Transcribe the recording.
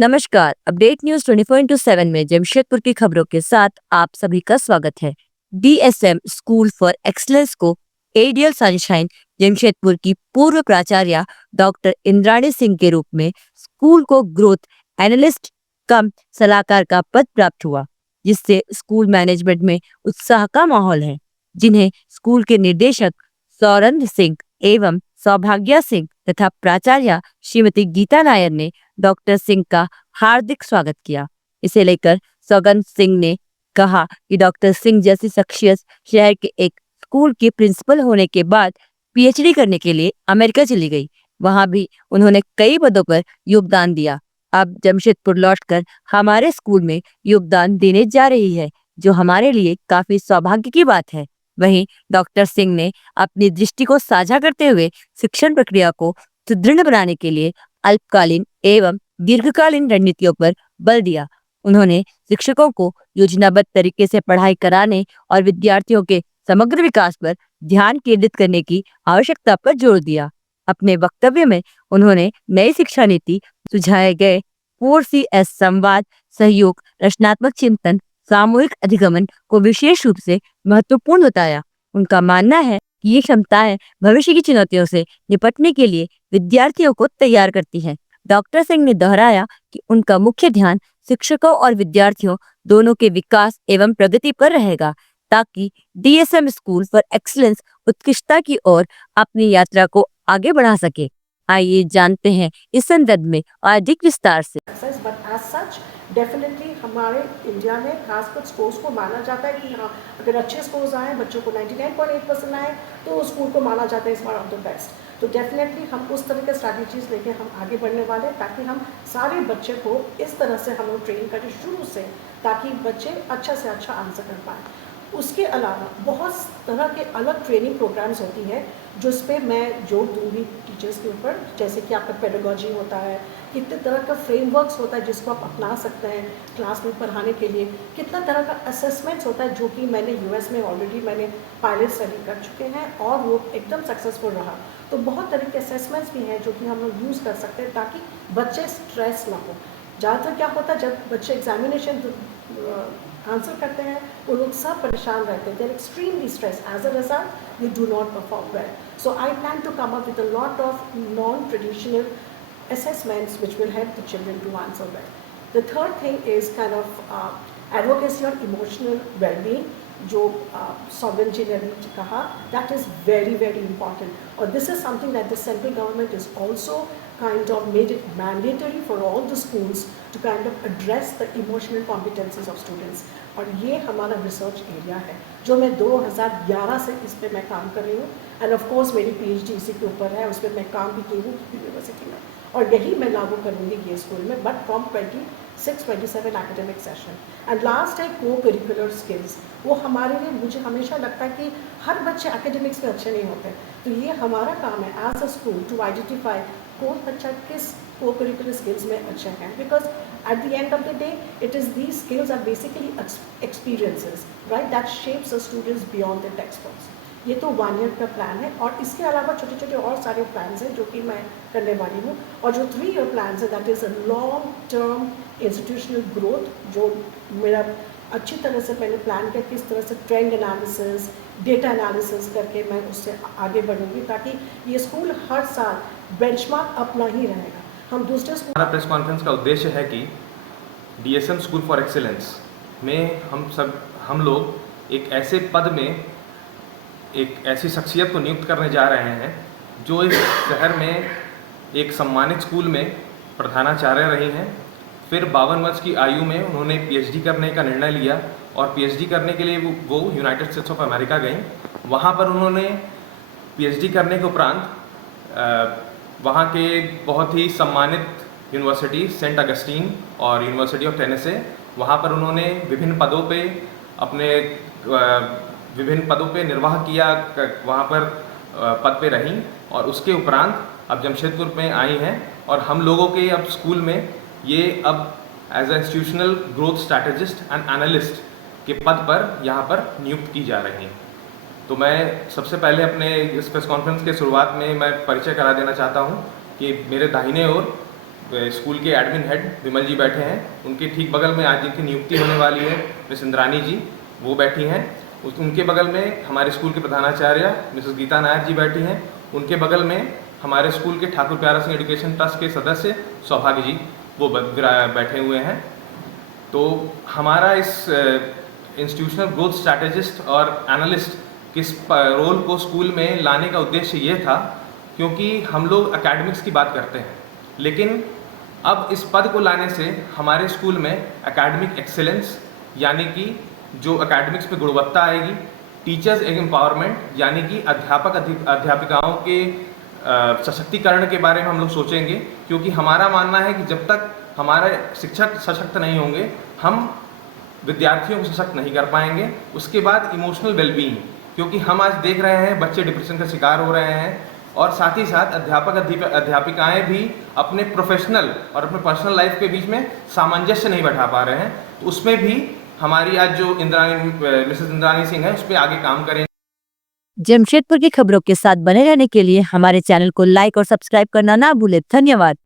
नमस्कार। Update news 24/7 में जमशेदपुर की खबरों के साथ आप सभी का स्वागत है। डीएसएम स्कूल फॉर एक्सलेंस को एडियल सनशाइन जमशेदपुर की पूर्व प्राचार्य डॉक्टर इंद्राणी सिंह के रूप में स्कूल को ग्रोथ एनालिस्ट कम सलाहकार का पद प्राप्त हुआ, जिससे स्कूल मैनेजमेंट में उत्साह का माहौल है। जिन्हें स्कूल के निदेशक सौरंद्र सिंह एवं सौभाग्या सिंह तथा प्राचार्य श्रीमती गीता नायर ने डॉक्टर सिंह का हार्दिक स्वागत किया। इसे लेकर सौगंध सिंह ने कहा कि डॉक्टर सिंह जैसी शख्सियत शहर के एक स्कूल के प्रिंसिपल होने के बाद पीएचडी करने के लिए अमेरिका चली गई। वहां भी उन्होंने कई पदों पर योगदान दिया। अब जमशेदपुर लौटकर हमारे स्कूल में योगदान देने जा रही है, जो हमारे लिए काफी सौभाग्य की बात है। वहीं डॉक्टर सिंह ने अपनी दृष्टि को साझा करते हुए शिक्षण प्रक्रिया को सुदृढ़ बनाने के लिए अल्पकालीन एवं दीर्घकालीन रणनीतियों पर बल दिया। उन्होंने शिक्षकों को योजनाबद्ध तरीके से पढ़ाई कराने और विद्यार्थियों के समग्र विकास पर ध्यान केंद्रित करने की आवश्यकता पर जोर दिया। अपने वक्तव्य में उन्होंने नई शिक्षा नीति, सुझाए गए 4CS संवाद, सहयोग, रचनात्मक चिंतन, सामूहिक अधिगमन को विशेष रूप से महत्वपूर्ण बताया। उनका मानना है कि ये क्षमताएं भविष्य की चुनौतियों से निपटने के लिए विद्यार्थियों को तैयार करती हैं। डॉक्टर सिंह ने दोहराया कि उनका मुख्य ध्यान शिक्षकों और विद्यार्थियों दोनों के विकास एवं प्रगति पर रहेगा, ताकि डीएसएम स्कूल फॉर एक्सीलेंस उत्कृष्टता की ओर अपनी यात्रा को आगे बढ़ा सके। आइए जानते हैं इस संदर्भ में अधिक विस्तार से। डेफिनेटली हमारे इंडिया में खासकर स्कोर्स को माना जाता है कि हाँ, अगर अच्छे स्कोर्स आए, बच्चों को 99.8% आए, तो उस स्कूल को माना जाता है इस वन ऑफ द बेस्ट। तो डेफिनेटली हम उस तरह के स्ट्रैटेजीज लेके हम आगे बढ़ने वाले हैं, ताकि हम सारे बच्चे को इस तरह से हम लोग ट्रेन करें शुरू से, ताकि बच्चे अच्छा से अच्छा आंसर कर पाएँ। उसके अलावा बहुत तरह के अलग ट्रेनिंग प्रोग्राम्स होती है, जिस पे मैं जोर दूंगी टीचर्स के ऊपर, जैसे कि आपका पेडागोजी होता है, कितने तरह का फ्रेमवर्क्स होता है जिसको आप अपना सकते हैं क्लास में पढ़ाने के लिए, कितना तरह का असेसमेंट्स होता है, जो कि मैंने यूएस में ऑलरेडी मैंने पायलट स्टडी कर चुके हैं और वो एकदम सक्सेसफुल रहा। तो बहुत तरह के असेसमेंट्स भी हैं जो कि हम लोग यूज़ कर सकते हैं, ताकि बच्चे स्ट्रेस ना हो। ज़्यादातर क्या होता है, जब बच्चे एग्जामिनेशन आंसर करते हैं, वो लोग सब परेशान रहते हैं, they are extremely stress, as a result they do not perform well. So I plan to come up with a lot of non-traditional assessments which will help the children to answer well. The third thing is kind of advocacy on emotional well-being, जो सौगंध जी ने कहा, that is very very important. और this is something that the central government is also kind of made it mandatory for all the schools to kind of address the emotional competencies of students. और ये हमारा research area है, जो मैं 2011 से इस पे मैं काम कर रही हूँ, एंड ऑफ कोर्स मेरी पीएचडी इसी के ऊपर है, उस पर मैं काम भी की हूँ यूनिवर्सिटी में, और यही मैं लागू करूँगी ये स्कूल में, but from 26-27 academic session. And last है को करिकुलर स्किल्स। वो हमारे लिए, मुझे हमेशा लगता है कि हर बच्चे एकेडमिक्स में अच्छे नहीं होते, तो ये हमारा काम है as a school to identify कौन बच्चा किस को करिकुलर स्किल्स में अच्छा है, because at the end of the day it is these skills are basically experiences, right, that shapes the students beyond the textbooks. ये तो 1 ईयर का प्लान है, और इसके अलावा छोटे छोटे और सारे प्लान्स हैं जो कि मैं करने वाली हूँ। और जो 3 ईयर प्लान्स है, that is a long term institutional growth, जो मेरा अच्छी तरह से मैंने प्लान किया, किस तरह से ट्रेंड एनालिसिस, डेटा एनालिसिस करके मैं उससे आगे बढ़ूँगी, ताकि ये स्कूल हर साल बेंचमार्क अपना ही रहेगा। हम दूसरे हमारा प्रेस कॉन्फ्रेंस का उद्देश्य है कि डीएसएम स्कूल फॉर एक्सीलेंस में हम लोग एक ऐसे पद में एक ऐसी शख्सियत को नियुक्त करने जा रहे हैं, जो इस शहर में एक सम्मानित स्कूल में प्रधानाचार्य रही हैं। फिर 52 वर्ष की आयु में उन्होंने पीएचडी करने का निर्णय लिया, और पीएचडी करने के लिए वो यूनाइटेड स्टेट्स ऑफ अमेरिका गईं। वहाँ पर उन्होंने पीएचडी करने के उपरांत वहाँ के बहुत ही सम्मानित यूनिवर्सिटी सेंट अगस्टीन और यूनिवर्सिटी ऑफ टेनेसी, वहाँ पर उन्होंने विभिन्न पदों पे निर्वाह किया, वहाँ पर पद पे रहीं, और उसके उपरांत अब जमशेदपुर में आई हैं, और हम लोगों के अब स्कूल में ये अब as a institutional growth strategist and analyst के पद पर यहाँ पर नियुक्त की जा रही हैं। तो मैं सबसे पहले अपने इस प्रेस कॉन्फ्रेंस के शुरुआत में मैं परिचय करा देना चाहता हूँ कि मेरे दाहिने ओर स्कूल के एडमिन हेड विमल जी बैठे हैं, उनके ठीक बगल में आज जिनकी नियुक्ति होने वाली है मिस इंद्रानी जी, वो बैठी हैं। उनके बगल में हमारे स्कूल के प्रधानाचार्य मिसेस गीता नायर जी बैठी हैं। उनके बगल में हमारे स्कूल के ठाकुर प्यारा सिंह एजुकेशन ट्रस्ट के सदस्य सौभाग्य जी वो बैठे हुए हैं। तो हमारा इस इंस्टीट्यूशनल ग्रोथ स्ट्रैटेजिस्ट और एनालिस्ट के रोल को स्कूल में लाने का उद्देश्य ये था, क्योंकि हम लोग एकेडमिक्स की बात करते हैं, लेकिन अब इस पद को लाने से हमारे स्कूल में एकेडमिक एक्सेलेंस यानी कि जो एकेडमिक्स में गुणवत्ता आएगी, टीचर्स एम्पावरमेंट यानी कि अध्यापिकाओं के सशक्तिकरण के बारे में हम लोग सोचेंगे, क्योंकि हमारा मानना है कि जब तक हमारे शिक्षक सशक्त नहीं होंगे हम विद्यार्थियों को सशक्त नहीं कर पाएंगे। उसके बाद इमोशनल वेलबीइंग, क्योंकि हम आज देख रहे हैं बच्चे डिप्रेशन का शिकार हो रहे हैं, और साथ ही साथ अध्यापिकाएं भी अपने प्रोफेशनल और अपने पर्सनल लाइफ के बीच में सामंजस्य नहीं बैठा पा रहे हैं। तो उसमें भी हमारी आज जो मिसेस इंद्रानी सिंह है उस पर आगे काम करेंगे। जमशेदपुर की खबरों के साथ बने रहने के लिए हमारे चैनल को लाइक और सब्सक्राइब करना ना भूलें। धन्यवाद।